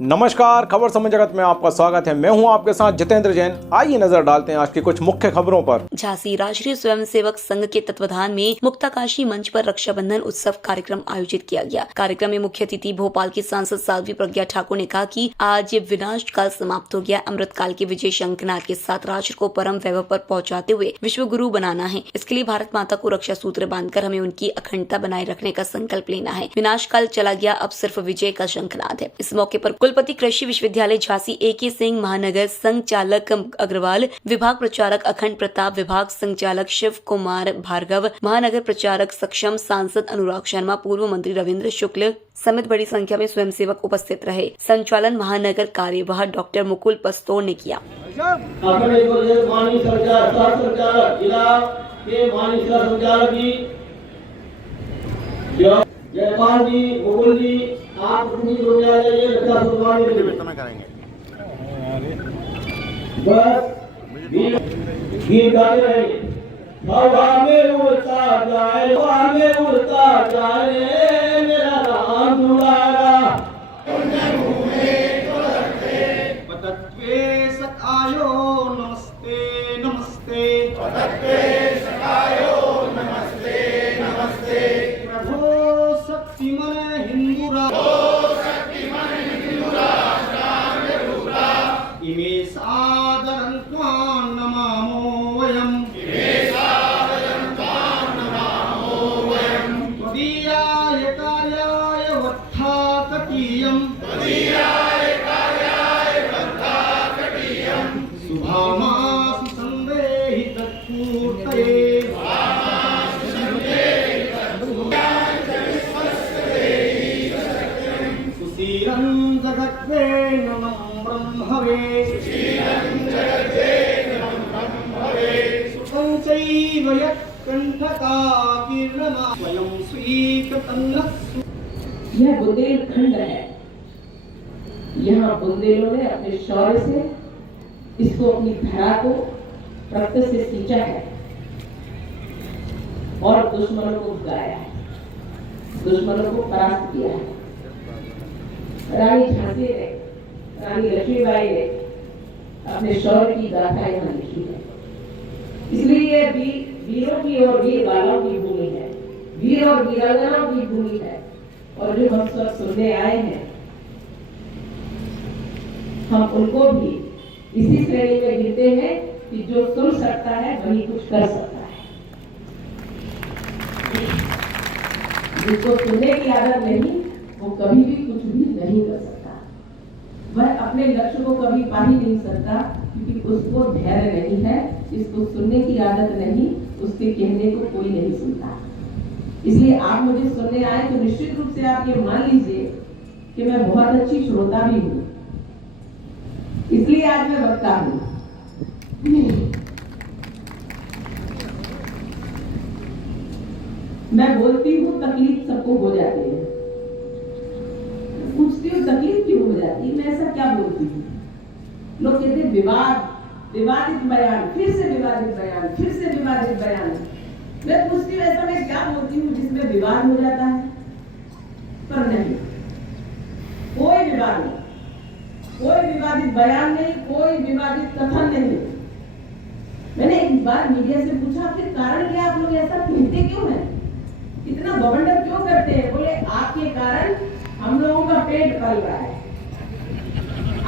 नमस्कार, खबर समय जगत में आपका स्वागत है। मैं हूं आपके साथ जितेंद्र जैन। आइए नजर डालते हैं आज की कुछ मुख्य खबरों पर। झांसी राष्ट्रीय स्वयंसेवक संघ के तत्वाधान में मुक्ताकाशी मंच पर रक्षाबंधन उत्सव कार्यक्रम आयोजित किया गया। कार्यक्रम में मुख्य अतिथि भोपाल की सांसद साध्वी प्रज्ञा ठाकुर ने कहा कि आज विनाश काल समाप्त हो गया। अमृत काल के विजय शंखनाद के साथ राष्ट्र को परम वैभव पर पहुंचाते हुए विश्व गुरु बनाना है। इसके लिए भारत माता को रक्षा सूत्र बांधकर हमें उनकी अखंडता बनाए रखने का संकल्प लेना है। विनाश काल चला गया, अब सिर्फ विजय का शंखनाद है। इस मौके पर कुलपति कृषि विश्वविद्यालय झांसी AK सिंह, महानगर संचालक अग्रवाल, विभाग प्रचारक अखंड प्रताप, विभाग संचालक शिव कुमार भार्गव, महानगर प्रचारक सक्षम, सांसद अनुराग शर्मा, पूर्व मंत्री रविंद्र शुक्ल समेत बड़ी संख्या में स्वयंसेवक उपस्थित रहे। संचालन महानगर कार्यवाह डॉक्टर मुकुल पस्तोर ने किया। जयपाल जी, मुकुल जी, आप रुक जाइए, रक्षा सुनवाई करेंगे। बस गीत गाते रहेंगे। हवा में उड़ता जाए, हवा में उड़ता जाए, मेरा राम दुलारा। पतत पे सतायो नमस्ते नमस्ते, पतत पे सतायो नमस्ते नमस्ते। प्रभो शक्तिमान हिंदू इमे सादरं त्वां नमामो वयम्, त्वदीयाय कार्याय वत्थाकटीयम्, शुभामासु संदेहि तत्पूर्तये। सुशीलं जगत्वे नमः ब्रह्मवे, सुखं चैव यत्कण्ठकाकीर्णमा स्वयं स्वीकृतन्नः। यह बुंदेलखंड है। यहाँ बुंदेलों ने अपने शौर्य से इसको, अपनी धरा को रक्त से सींचा है और दुश्मनों को भगाया है, दुश्मनों को परास्त किया है। रानी झांसी ने, रानी लक्ष्मीबाई ने अपने शौर्य की गाथा यहाँ लिखी है। इसलिए ये वीरों की और वीर बालाओं की भूमि है, वीर और वीरांगनाओं की भूमि है। और जो हम सब सुनने आए हैं, हम उनको भी इसी श्रेणी में गिनते हैं कि जो सुन सकता है वही कुछ कर सकता है। जिसको सुनने की आदत नहीं, वो कभी भी कुछ भी नहीं कर सकता। वह अपने लक्ष्य को कभी पा ही नहीं सकता, क्योंकि उसको धैर्य नहीं है। जिसको सुनने की आदत नहीं, उसके कहने को कोई नहीं सुनता। इसलिए आप मुझे सुनने आए तो निश्चित रूप से आप ये मान लीजिए कि मैं बहुत अच्छी श्रोता भी हूँ, इसलिए आज मैं वक्ता हूँ। मैं बोलती हूँ, तकलीफ सबको हो जाती है। पूछती हूँ तकलीफ क्यों हो जाती है, मैं ऐसा क्या बोलती हूँ? लोग कहते हैं विवादित बयान, फिर से विवादित बयान, फिर से विवादित बयान। मैं पूछती हूँ ऐसा मैं क्या बोलती हूँ जिसमें विवाद हो जाता है? पर नहीं, कोई विवाद नहीं, कोई विवादित बयान नहीं, कोई विवादित कथन नहीं। मैंने एक बार मीडिया से पूछा, आपके कारण क्या, आप लोग ऐसा कहते क्यों हैं, इतना बवंडर क्यों करते हैं? बोले आपके कारण हम लोगों का पेट पल रहा है,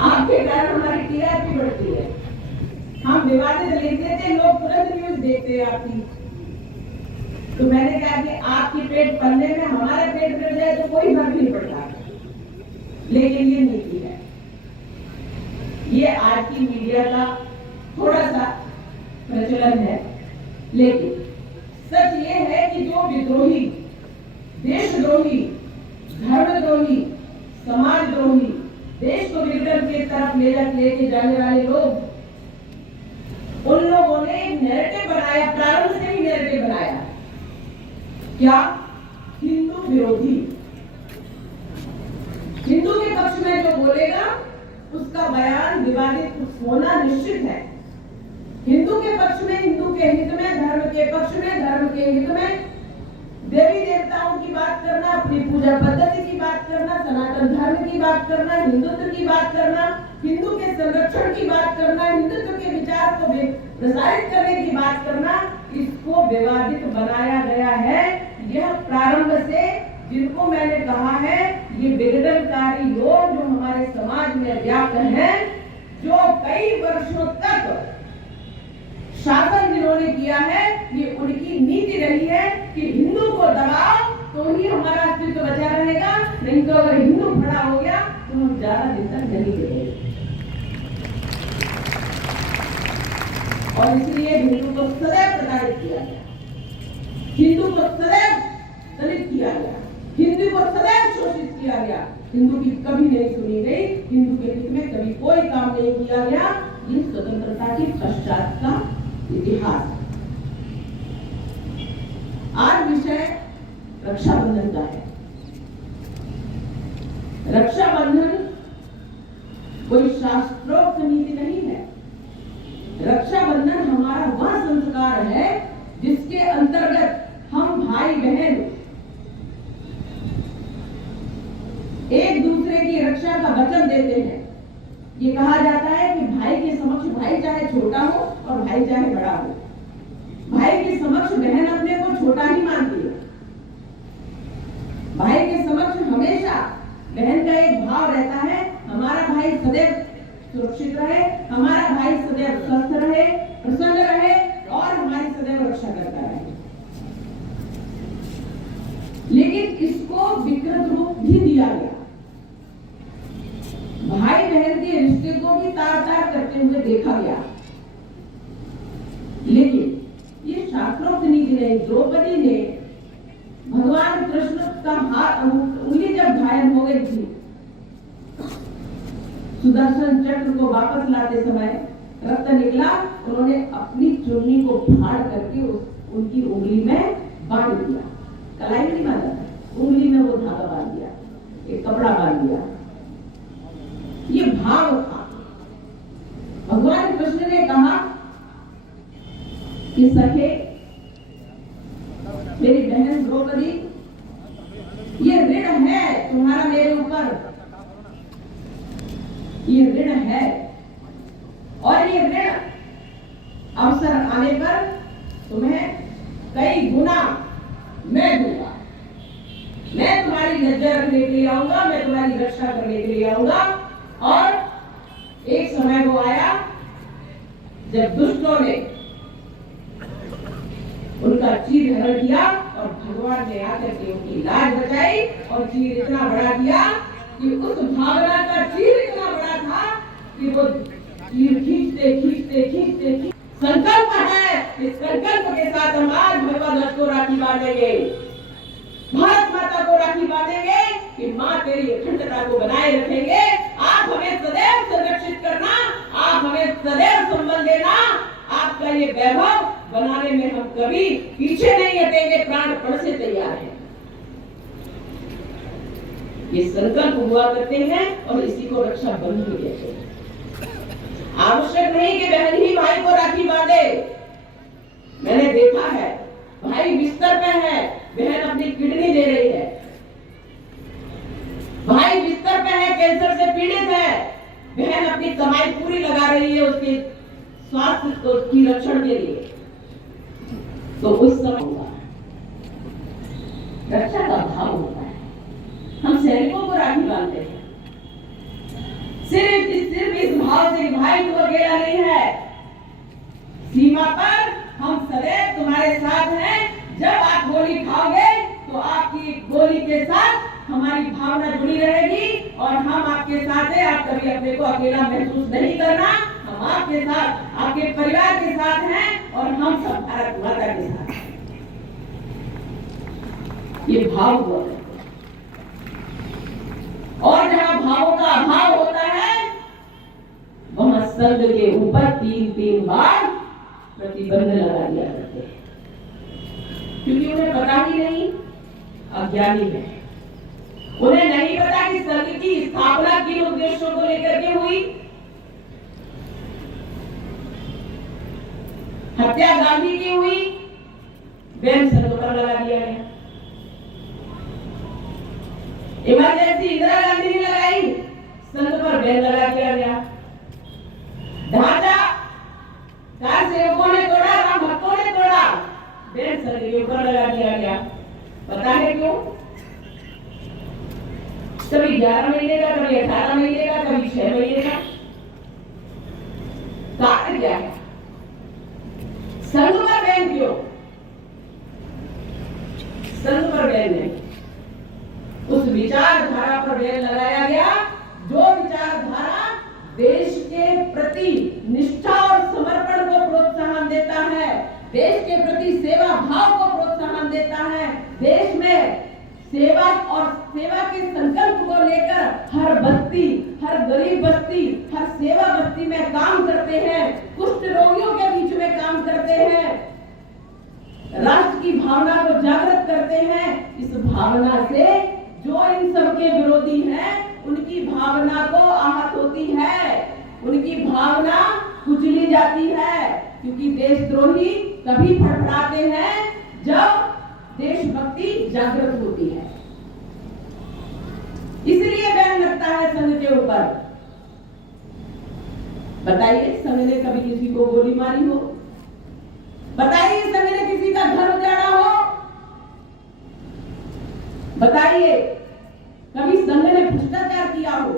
आपके कारण हमारी TRP बढ़ती है। हम विवादित लिख देते, लोग तुरंत न्यूज देखते हैं आपकी। तो मैंने कहा कि आपकी पेट पलने में हमारा पेट बढ़ जाए तो कोई फर्क नहीं पड़ता, लेकिन ये नीति है। ये आज की मीडिया का थोड़ा सा प्रचलन है, लेकिन सच ये है कि जो विद्रोही, देशद्रोही, धर्मद्रोही, समाजद्रोही, देश को विघटन की तरफ लेके जाने वाले लोग, उन लोगों ने एक नैरेटिव बनाया, प्रारंभ से ही नैरेटिव बनाया। क्या? हिंदू विरोधी। हिंदू के पक्ष में जो बोलेगा उसका बयान विवादित होना निश्चित है। हिंदू के पक्ष में, हिंदू के हित में, धर्म के पक्ष में, धर्म के हित में, देवी देवताओं की बात करना, अपनी पूजा पद्धति की बात करना, सनातन धर्म की बात करना, हिंदुत्व की बात करना, हिंदू के संरक्षण की बात करना, हिंदुत्व के विचार को प्रसारित करने की बात करना, इसको विवादित बनाया गया है। यह प्रारंभ से जिनको मैंने कहा है ये विघटनकारी योग जो हमारे समाज में व्याप्त है, जो कई वर्षों तक शासन जिन्होंने किया है, ये उनकी नीति रही है कि हिंदू को दबाओ तो ही हमारा अस्तित्व बचा रहेगा, नहीं तो अगर हिंदू खड़ा हो गया तो हम ज्यादा दिन तक नहीं रहेंगे। और इसलिए हिंदू को सदैव प्रताड़ित किया गया, हिंदू को सदैव दलित किया गया, हिंदू को सदैव शोषित किया गया, हिंदू की कभी नहीं सुनी गई, हिंदू के हित में कभी कोई काम नहीं किया गया। ये स्वतंत्रता के पश्चात का इतिहास। आज विषय रक्षाबंधन का है। रक्षाबंधन कोई शास्त्रोक्त नीति नहीं है। रक्षाबंधन हमारा वह संस्कार है जिसके अंतर्गत हम भाई बहन एक दूसरे की रक्षा का वचन देते हैं। ये कहा जाता है कि भाई के समक्ष भाई चाहे छोटा हो और भाई चाहे बड़ा हो, भाई के समक्ष बहन अपने को छोटा ही मानती है। भाई के समक्ष हमेशा बहन का एक भाव रहता है, हमारा भाई सदैव सुरक्षित रहे, हमारा भाई सदैव स्वस्थ रहे, प्रसन्न रहे और हमारी सदैव रक्षा करता रहे। लेकिन इसको विकृत रूप भी दिया गया। भाई बहन के रिश्ते को भी तार-तार करते हुए देखा गया। लेकिन ये शास्त्रोक्त नीति नहीं। द्रौपदी ने भगवान कृष्ण का हाथ उंगली जब घायल हो गई थी, सुदर्शन चक्र को वापस लाते समय रक्त निकला, उन्होंने अपनी चुन्नी को फाड़ करके उनकी उंगली में बांध दिया। कलाई नहीं बांधा, उंगली में वो धागा बांध दिया, एक कपड़ा बांध दिया। ये भाव था। भगवान कृष्ण ने कहा कि सखे मेरी बहन द्रौपदी, ये ऋण है तुम्हारा मेरे ऊपर, ये ऋण है और ये ऋण अवसर आने पर तुम्हें कई गुना मैं दूंगा। मैं तुम्हारी नजर रखने के लिए आऊंगा, मैं तुम्हारी रक्षा करने के लिए आऊंगा। और एक समय वो आया जब दुष्टों ने उनका चीर हरण किया और भगवान ने आकर के उनकी लाज बचाई और चीर इतना बड़ा किया कि उस भावना का चीर इतना बड़ा था कि वो चीर खींचते खींचते खींचते संकल्प है। इस संकल्प के साथ हम आज भगवान ध्वज को राखी बांधेंगे, भारत माता को राखी बांधेंगे कि माँ तेरी अखंडता को बनाए रखेंगे। आप हमें सदैव संरक्षित करना, आप हमें सदैव संबल देना। आपका ये वैभव बनाने में हम कभी पीछे नहीं हटेंगे, प्राणपण से तैयार हैं। ये संकल्प हुआ करते हैं और इसी को रक्षा बंधन कहते हैं। आवश्यक नहीं कि बहन ही भाई को राखी बांधे। मैंने देखा है, भाई बिस्तर पे है, बहन अपनी किडनी दे रही है। भाई बिस्तर पे है, कैंसर से पीड़ित है, बहन अपनी कमाई पूरी लगा रही है उसके स्वास्थ्य की रक्षण के लिए। तो उस समय रक्षा का भाव होता है। हम सैनिकों को राखी बांधते हैं सिर्फ इस भाव से भाई तू अकेला नहीं है, सीमा पर हम सदैव तुम्हारे साथ हैं। जब आप गोली खाओगे तो आपकी गोली के साथ हमारी भावना जुड़ी रहेगी और हम आपके साथ हैं। आप कभी अपने को अकेला महसूस नहीं करना, हम आपके साथ, आपके परिवार के साथ हैं और हम सब भारत माता के साथ हैं। ये भाव हुआ है। और जहां भावों का अभाव होता है वहां संघ के ऊपर 3-3 बार प्रतिबंध लगा दिया करते हैं, क्योंकि उन्हें पता ही नहीं, अज्ञानी है। उन्हें नहीं पता कि संघ की स्थापना किन उद्देश्यों को लेकर के हुई। हत्या गांधी की हुई, बैन संघ पर लगा दिया गया। इमरजेंसी इंदिरा गांधी ने लगाई, संघ पर बैन लगा दिया गया। ढांचा कार सेवकों ने तोड़ा, राम भक्तों ने तोड़ा, बैन संघ के ऊपर लगा दिया गया। पता है क्यों? कभी 11 महीने का, कभी 18 महीने का, कभी 6 महीने का। कारण क्या है? संघ पर बैन क्यों? संघ पर बैन नहीं, उस विचारधारा पर बैन लगाया गया जो विचारधारा देश के प्रति निष्ठा और समर्पण को प्रोत्साहन देता है, देश के प्रति सेवा भाव को प्रोत्साहन देता है, देश में सेवा और सेवा के संकल्प को लेकर हर बस्ती, हर गरीब बस्ती, हर सेवा बस्ती में काम करते हैं, कुष्ठ रोगियों के बीच में काम करते हैं, राष्ट्र की भावना को जागृत करते हैं। इस भावना से जो इन सब के विरोधी हैं, उनकी भावना को आहत होती है, उनकी भावना कुचली जाती है, क्योंकि देशद्रोही तभी फड़फड़ाते हैं जब देशभक्ति जागृत होती है। इसलिए बैन लगता है संघ के ऊपर। बताइए, संघ ने कभी किसी को गोली मारी हो? बताइए, संघ ने किसी का घर उजाड़ा हो? बताइए, कभी संघ ने भ्रष्टाचार किया हो?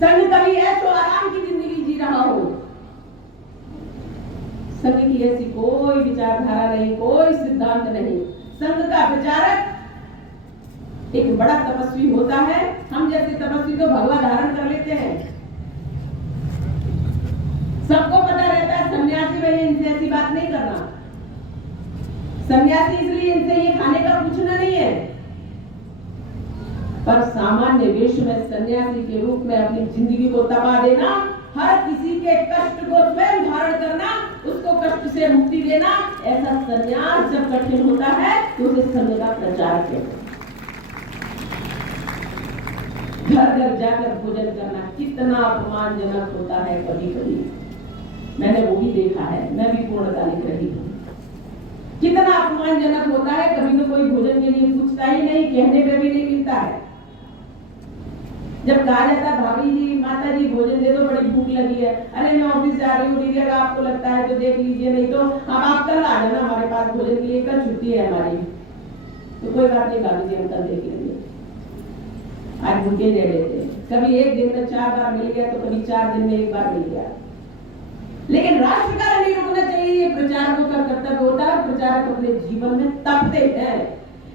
संघ कभी ऐशो आराम की जिंदगी जी रहा हो? संघ की ऐसी कोई विचारधारा नहीं, कोई सिद्धांत नहीं। संघ का प्रचारक एक बड़ा तपस्वी होता है। हम जैसे तपस्वी तो भगवा धारण कर लेते हैं, सबको पता रहता है सन्यासी में इनसे ऐसी बात नहीं करना। सन्यासी इसलिए इनसे ये खाने का पूछना नहीं है, पर सामान्य वेश में सन्यासी के रूप में अपनी जिंदगी को तपा देना, हर किसी के कष्ट को स्वयं धारण करना, उसको कष्ट से मुक्ति देना, ऐसा सन्यास जब कठिन होता है तो उसे संघ का प्रचार कहते हैं। घर घर जाकर भोजन करना कितना अपमानजनक होता है। कभी कभी मैंने वो भी देखा है, मैं भी पूर्णकालिक रही हूँ। कितना अपमानजनक होता है। कभी तो कोई भोजन के लिए पूछता ही नहीं, कहने पे भी नहीं मिलता है। जब कहा जाता है भाभी जी, माता जी भोजन दे दो, बड़ी भूख लगी है, अरे मैं ऑफिस जा रही हूँ, दीदी अगर आपको लगता है तो देख लीजिए, नहीं तो अब आप कल आ जाना हमारे पास भोजन के लिए, कल छुट्टी है हमारी। तो कोई बात नहीं भाभी जी, हम कल देख लेंगे, आज भूखे ले लेते। कभी एक दिन में 4 बार मिल गया, तो कभी 4 दिन में 1 बार मिल गया। लेकिन राष्ट्र का नहीं रुकना चाहिए, ये प्रचारकों का कर्तव्य होता है। प्रचारक अपने जीवन में तपते हैं।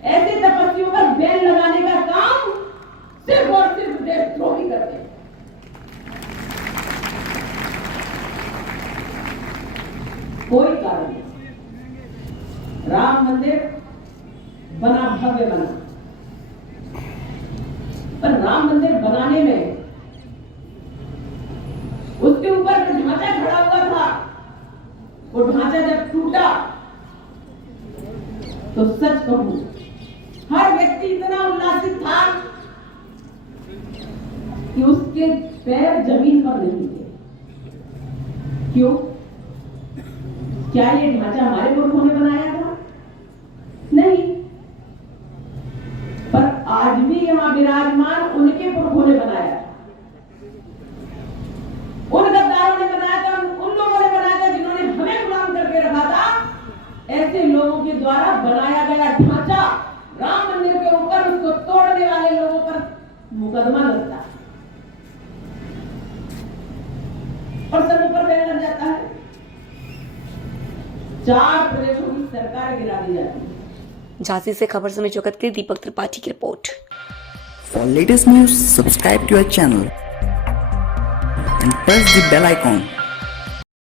ऐसे तपस्वियों पर बैन लगाने का काम सिर्फ और सिर्फ देशद्रोही करते हैं। कोई कारण नहीं। राम मंदिर बना, भव्य बना, पर राम मंदिर बनाने में उसके ऊपर जो ढांचा खड़ा हुआ था, वो ढांचा जब टूटा तो सच कहूं हर व्यक्ति इतना उल्लासित था कि उसके पैर जमीन पर नहीं थे। क्यों? क्या ये ढांचा हमारे पुरखों ने बनाया था? नहीं, पर आज भी यहां विराजमान उनके पुरखों ने बनाया था, उन गद्दारों ने बनाया था, उन लोगों ने बनाया था जिन्होंने हमें गुलाम करके रखा था। ऐसे लोगों के द्वारा बनाया गया ढांचा राम मंदिर के ऊपर, उसको तोड़ने वाले लोगों पर मुकदमा लगता है और सब ऊपर बैन लग जाता है। 4 प्रदेशों की सरकार गिरा दी जाती है। झांसी से खबर समय जगत के दीपक त्रिपाठी की report. For latest news, subscribe to our channel and press the bell icon